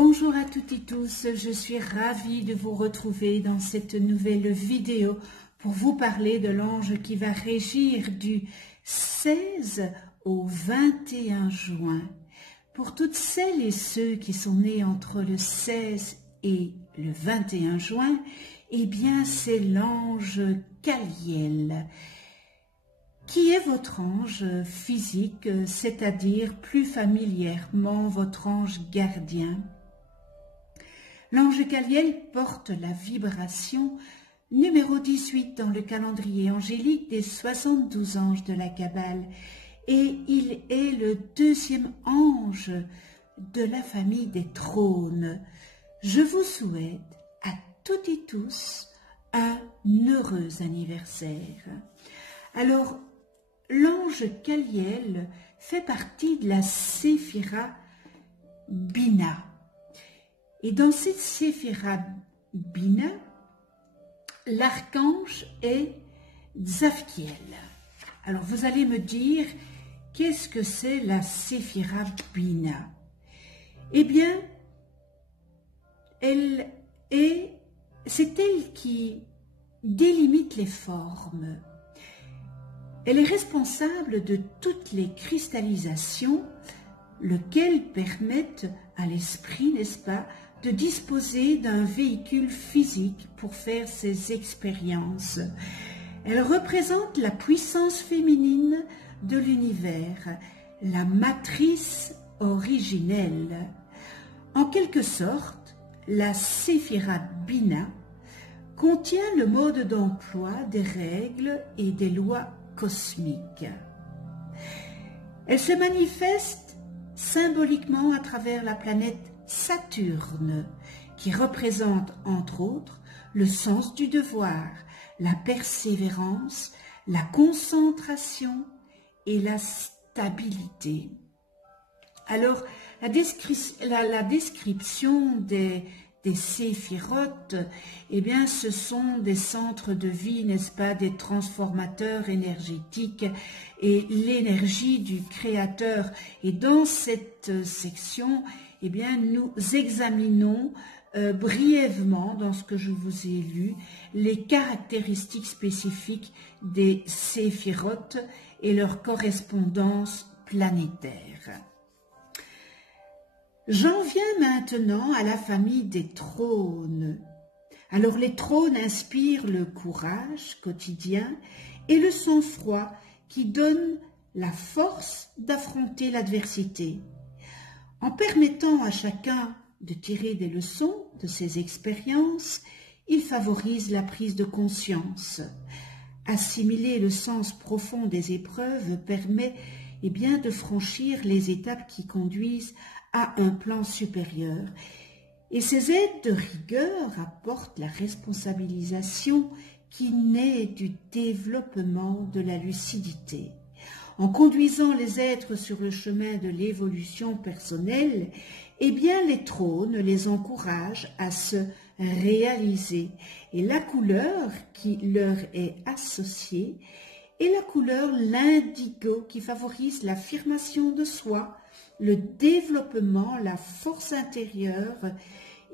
Bonjour à toutes et tous, je suis ravie de vous retrouver dans cette nouvelle vidéo pour vous parler de l'ange qui va régir du 16 au 21 juin. Pour toutes celles et ceux qui sont nés entre le 16 et le 21 juin, eh bien c'est l'ange Caliel, qui est votre ange physique, c'est-à-dire plus familièrement votre ange gardien. L'ange Caliel porte la vibration numéro 18 dans le calendrier angélique des 72 anges de la Kabbale et il est le deuxième ange de la famille des trônes. Je vous souhaite à toutes et tous un heureux anniversaire. Alors, l'ange Caliel fait partie de la Séphira Bina. Et dans cette Séphira Bina, l'archange est Tzafkiel. Alors vous allez me dire, qu'est-ce que c'est la Séphira Bina? Eh bien, c'est elle qui délimite les formes. Elle est responsable de toutes les cristallisations, lesquelles permettent à l'esprit, n'est-ce pas, de disposer d'un véhicule physique pour faire ses expériences. Elle représente la puissance féminine de l'univers, la matrice originelle. En quelque sorte, la Séphira Bina contient le mode d'emploi des règles et des lois cosmiques. Elle se manifeste symboliquement à travers la planète Saturne, qui représente entre autres le sens du devoir, la persévérance, la concentration et la stabilité. Alors, la description des séphirotes, eh bien, ce sont des centres de vie, n'est-ce pas, des transformateurs énergétiques et l'énergie du Créateur. Et dans cette section, eh bien, nous examinons brièvement, dans ce que je vous ai lu, les caractéristiques spécifiques des séphirotes et leur correspondance planétaire. J'en viens maintenant à la famille des trônes. Alors les trônes inspirent le courage quotidien et le sang-froid qui donne la force d'affronter l'adversité. En permettant à chacun de tirer des leçons de ses expériences, il favorise la prise de conscience. Assimiler le sens profond des épreuves permet bien, de franchir les étapes qui conduisent à un plan supérieur. Et ces aides de rigueur apportent la responsabilisation qui naît du développement de la lucidité. En conduisant les êtres sur le chemin de l'évolution personnelle, eh bien les trônes les encouragent à se réaliser. Et la couleur qui leur est associée est la couleur l'indigo qui favorise l'affirmation de soi, le développement, la force intérieure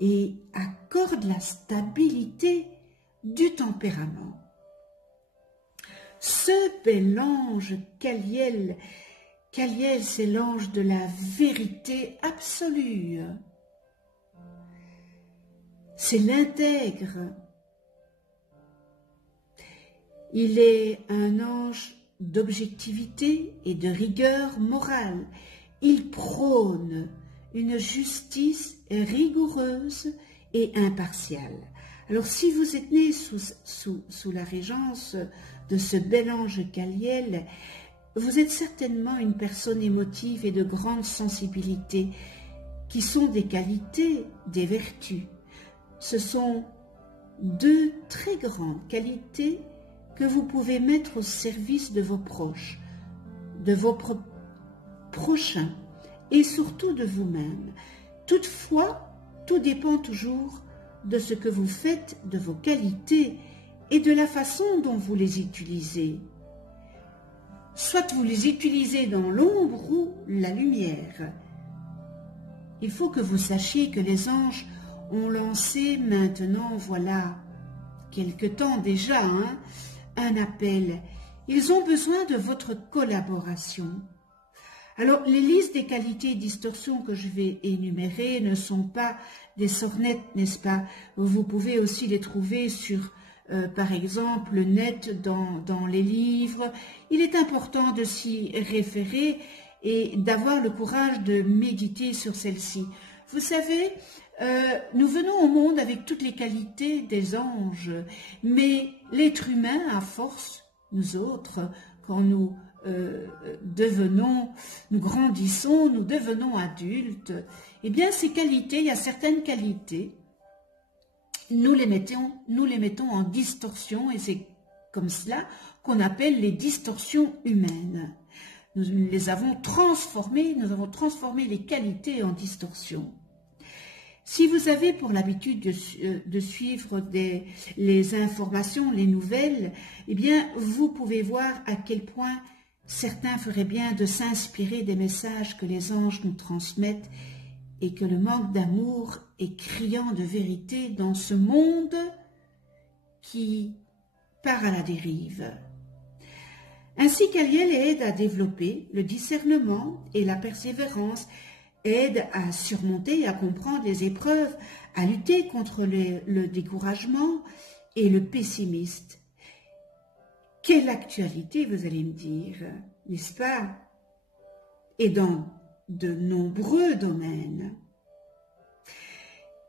et accorde la stabilité du tempérament. Ce bel ange Caliel, c'est l'ange de la vérité absolue. C'est l'intègre. Il est un ange d'objectivité et de rigueur morale. Il prône une justice rigoureuse et impartiale. Alors, si vous êtes né sous la régence de ce bel ange Caliel, vous êtes certainement une personne émotive et de grande sensibilité, qui sont des qualités, des vertus. Ce sont deux très grandes qualités que vous pouvez mettre au service de vos proches, de vos prochains et surtout de vous-même. Toutefois, tout dépend toujours de ce que vous faites de vos qualités et de la façon dont vous les utilisez. Soit vous les utilisez dans l'ombre ou la lumière. il faut que vous sachiez que les anges ont lancé maintenant, voilà, quelque temps déjà, un appel. Ils ont besoin de votre collaboration. Alors, les listes des qualités et distorsions que je vais énumérer ne sont pas des sornettes, n'est-ce pas? Vous pouvez aussi les trouver sur, par exemple, le net, dans les livres. Il est important de s'y référer et d'avoir le courage de méditer sur celles-ci. Vous savez, nous venons au monde avec toutes les qualités des anges, mais l'être humain, à force, nous autres, quand nous nous grandissons, nous devenons adultes, eh bien ces qualités, il y a certaines qualités, nous les mettons en distorsion et c'est comme cela qu'on appelle les distorsions humaines. Nous les avons transformées, nous avons transformé les qualités en distorsion. Si vous avez pour l'habitude de suivre les informations, les nouvelles, eh bien, vous pouvez voir à quel point certains feraient bien de s'inspirer des messages que les anges nous transmettent et que le manque d'amour est criant de vérité dans ce monde qui part à la dérive. Ainsi qu'Ariel aide à développer le discernement et la persévérance, aide à surmonter et à comprendre les épreuves, à lutter contre le découragement et le pessimisme. Quelle actualité, vous allez me dire, n'est-ce pas? Et dans de nombreux domaines.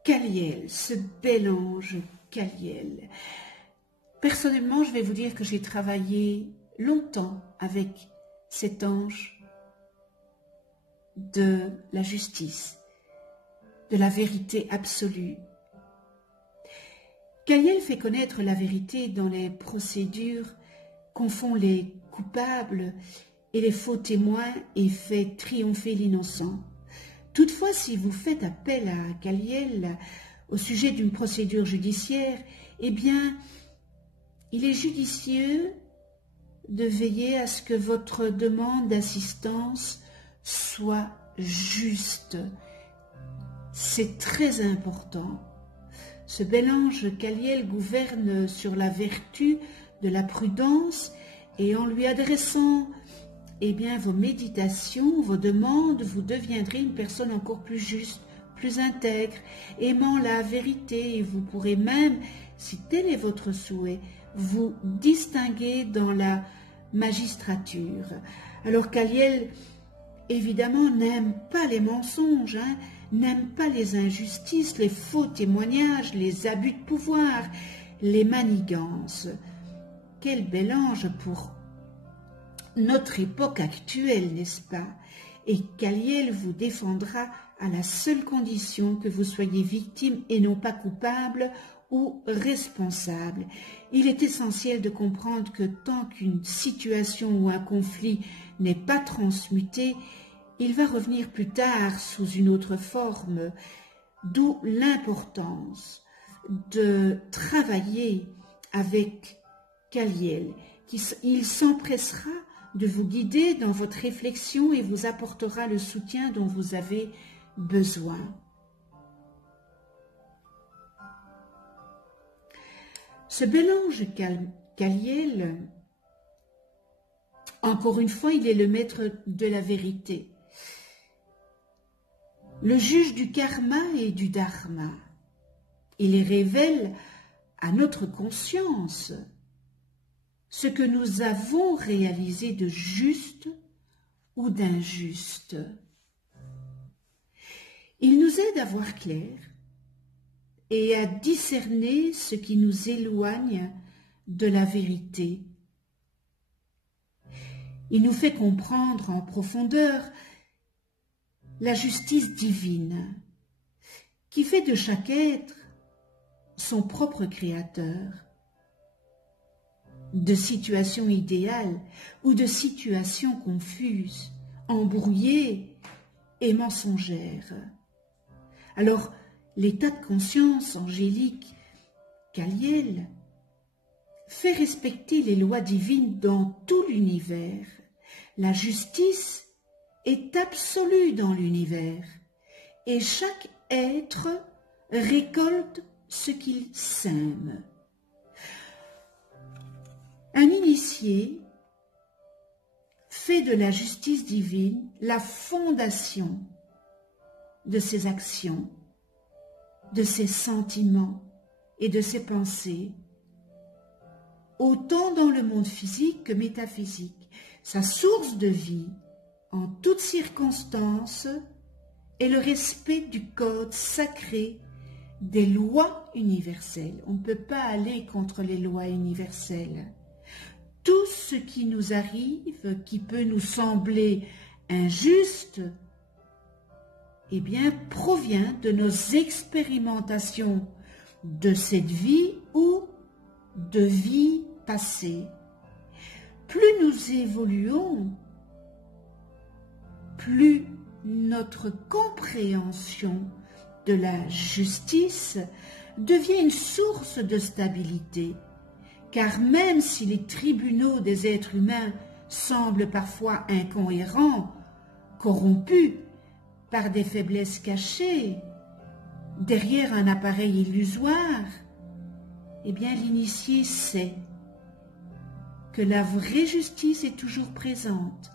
Caliel, ce bel ange Caliel. Personnellement, je vais vous dire que j'ai travaillé longtemps avec cet ange de la justice, de la vérité absolue. Caliel fait connaître la vérité dans les procédures, confond les coupables et les faux témoins et fait triompher l'innocent. Toutefois, si vous faites appel à Caliel au sujet d'une procédure judiciaire, eh bien, il est judicieux de veiller à ce que votre demande d'assistance soit juste. C'est très important. Ce bel ange Caliel gouverne sur la vertu de la prudence et en lui adressant vos méditations, vos demandes, vous deviendrez une personne encore plus juste, plus intègre, aimant la vérité et vous pourrez même, si tel est votre souhait, vous distinguer dans la magistrature. Alors Caliel, évidemment, n'aime pas les mensonges, n'aime pas les injustices, les faux témoignages, les abus de pouvoir, les manigances. Quel bel ange pour notre époque actuelle, n'est-ce pas? Et Caliel vous défendra à la seule condition que vous soyez victime et non pas coupable ou responsable. Il est essentiel de comprendre que tant qu'une situation ou un conflit n'est pas transmuté, il va revenir plus tard sous une autre forme, d'où l'importance de travailler avec Caliel. Il s'empressera de vous guider dans votre réflexion et vous apportera le soutien dont vous avez besoin. Ce bel ange Caliel, encore une fois, il est le maître de la vérité, le juge du karma et du dharma. Il les révèle à notre conscience ce que nous avons réalisé de juste ou d'injuste. Il nous aide à voir clair et à discerner ce qui nous éloigne de la vérité. Il nous fait comprendre en profondeur la justice divine qui fait de chaque être son propre créateur, de situations idéales ou de situations confuses, embrouillées et mensongères. Alors, l'état de conscience angélique Caliel fait respecter les lois divines dans tout l'univers. La justice est absolue dans l'univers et chaque être récolte ce qu'il sème. Un initié fait de la justice divine la fondation de ses actions, de ses sentiments et de ses pensées, autant dans le monde physique que métaphysique. Sa source de vie, en toutes circonstances, est le respect du code sacré des lois universelles. On ne peut pas aller contre les lois universelles. Tout ce qui nous arrive, qui peut nous sembler injuste, eh bien, provient de nos expérimentations de cette vie ou de vie passée. Plus nous évoluons, plus notre compréhension de la justice devient une source de stabilité, car même si les tribunaux des êtres humains semblent parfois incohérents, corrompus par des faiblesses cachées, derrière un appareil illusoire, eh bien l'initié sait que la vraie justice est toujours présente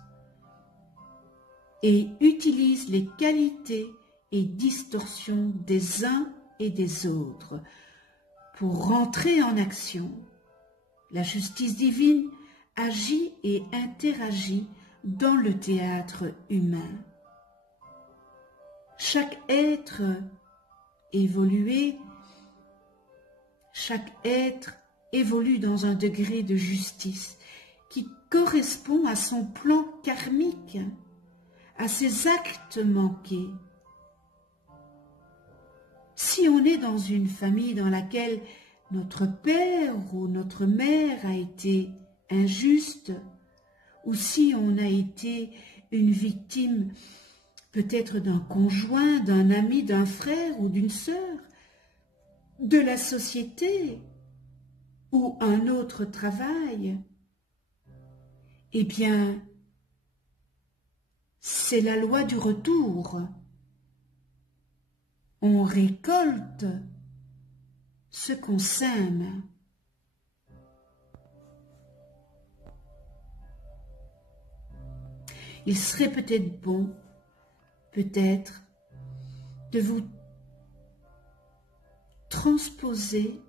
et utilise les qualités et distorsions des uns et des autres pour rentrer en action. La justice divine agit et interagit dans le théâtre humain. Chaque être évolué, chaque être évolue dans un degré de justice qui correspond à son plan karmique, à ses actes manqués. Si on est dans une famille dans laquelle notre père ou notre mère a été injuste, ou si on a été une victime peut-être d'un conjoint, d'un ami, d'un frère ou d'une sœur, de la société ou un autre travail, eh bien, c'est la loi du retour. On récolte ce qu'on sème. Il serait peut-être bon, peut-être, de vous transposer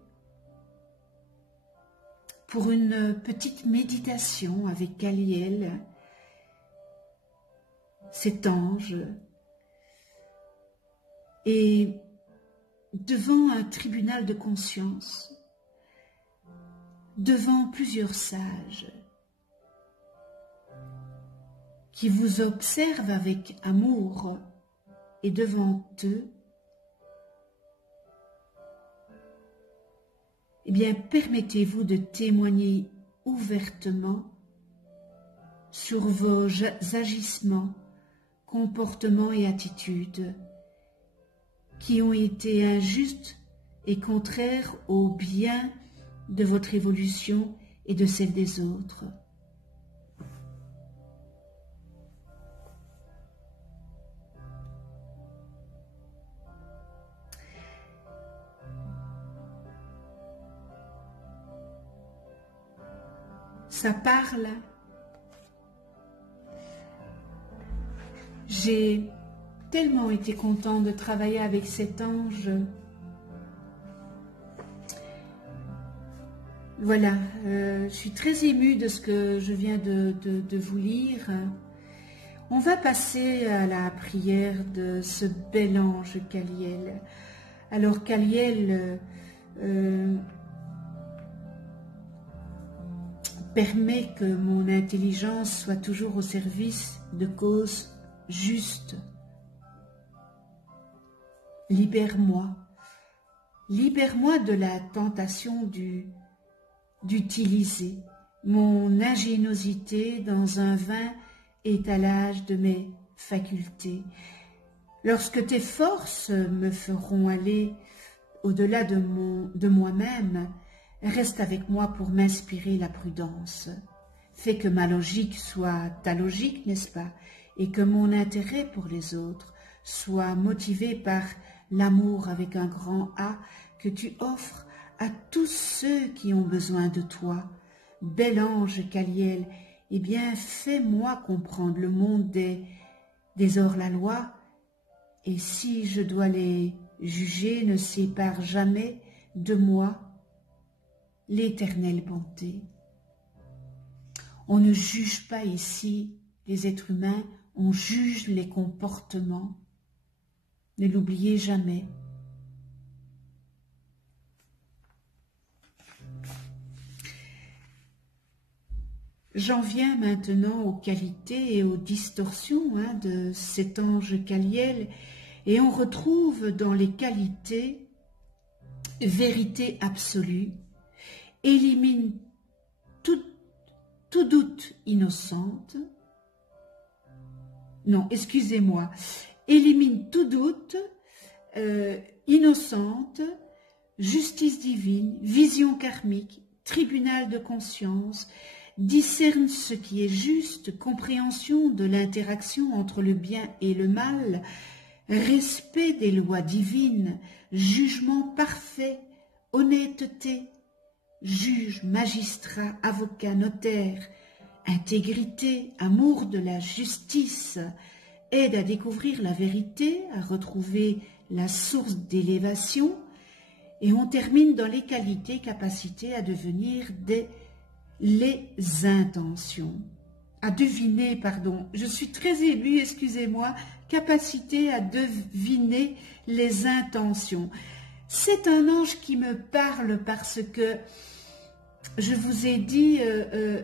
pour une petite méditation avec Kaliel, cet ange, et devant un tribunal de conscience, devant plusieurs sages qui vous observent avec amour, et devant eux, eh bien, permettez-vous de témoigner ouvertement sur vos agissements, comportements et attitudes qui ont été injustes et contraires au bien de votre évolution et de celle des autres. Ça parle. J'ai tellement été contente de travailler avec cet ange. Voilà, je suis très émue de ce que je viens de vous lire. On va passer à la prière de ce bel ange Kaliel. Alors Kaliel permet que mon intelligence soit toujours au service de causes justes. Libère-moi. Libère-moi de la tentation d'utiliser mon ingéniosité dans un vain étalage de mes facultés. Lorsque tes forces me feront aller au-delà de moi-même, reste avec moi pour m'inspirer la prudence. Fais que ma logique soit ta logique, n'est-ce pas, et que mon intérêt pour les autres soit motivé par l'amour avec un grand A que tu offres à tous ceux qui ont besoin de toi. Bel ange Caliel, eh bien fais-moi comprendre le monde des hors-la-loi, et si je dois les juger, ne sépare jamais de moi l'éternelle bonté. On ne juge pas ici les êtres humains, on juge les comportements. Ne l'oubliez jamais. J'en viens maintenant aux qualités et aux distorsions de cet ange Caliel, et on retrouve dans les qualités vérité absolue, élimine tout doute innocente, non, excusez-moi, élimine tout doute innocente, justice divine, vision karmique, tribunal de conscience, discerne ce qui est juste, compréhension de l'interaction entre le bien et le mal, respect des lois divines, jugement parfait, honnêteté, juge, magistrat, avocat, notaire, intégrité, amour de la justice, aide à découvrir la vérité, à retrouver la source d'élévation, et on termine dans les qualités, capacités à devenir les intentions. À deviner, pardon, je suis très émue, excusez-moi, capacité à deviner les intentions. C'est un ange qui me parle parce que, je vous ai dit,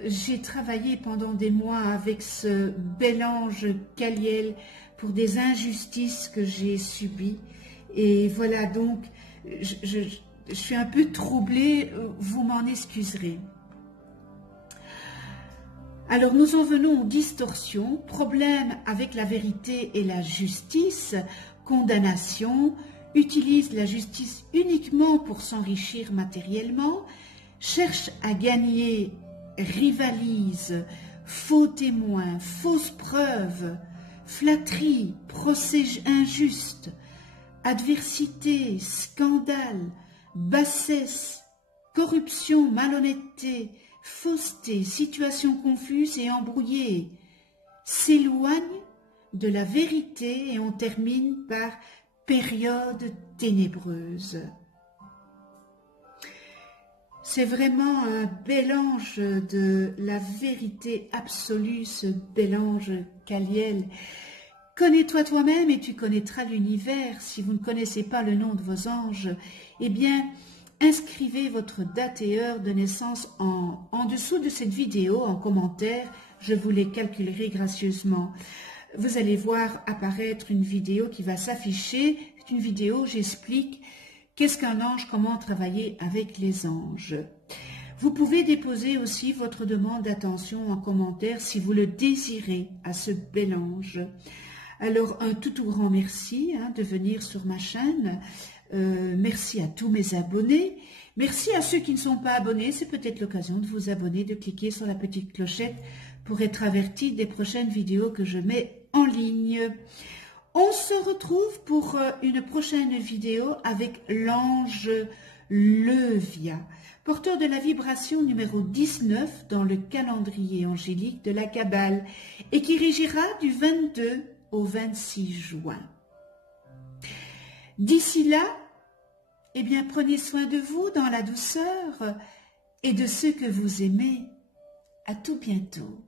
j'ai travaillé pendant des mois avec ce bel ange Caliel pour des injustices que j'ai subies. Et voilà, donc, je suis un peu troublée, vous m'en excuserez. Alors nous en venons aux distorsions, problème avec la vérité et la justice, condamnation, utilise la justice uniquement pour s'enrichir matériellement, cherche à gagner, rivalise, faux témoins, fausses preuves, flatterie, procès injuste, adversité, scandale, bassesse, corruption, malhonnêteté, fausseté, situation confuse et embrouillée, s'éloigne de la vérité et on termine par période ténébreuse. C'est vraiment un bel ange de la vérité absolue, ce bel ange Caliel. Connais-toi toi-même et tu connaîtras l'univers. Si vous ne connaissez pas le nom de vos anges, eh bien, inscrivez votre date et heure de naissance en dessous de cette vidéo, en commentaire. Je vous les calculerai gracieusement. Vous allez voir apparaître une vidéo qui va s'afficher. C'est une vidéo où j'explique qu'est-ce qu'un ange, comment travailler avec les anges. Vous pouvez déposer aussi votre demande d'attention en commentaire si vous le désirez à ce bel ange. Alors, un tout grand merci de venir sur ma chaîne. Merci à tous mes abonnés. Merci à ceux qui ne sont pas abonnés. C'est peut-être l'occasion de vous abonner, de cliquer sur la petite clochette pour être averti des prochaines vidéos que je mets en ligne. On se retrouve pour une prochaine vidéo avec l'ange Levia, porteur de la vibration numéro 19 dans le calendrier angélique de la Kabbale et qui régira du 22 au 26 juin. D'ici là, eh bien, prenez soin de vous dans la douceur et de ceux que vous aimez. À tout bientôt.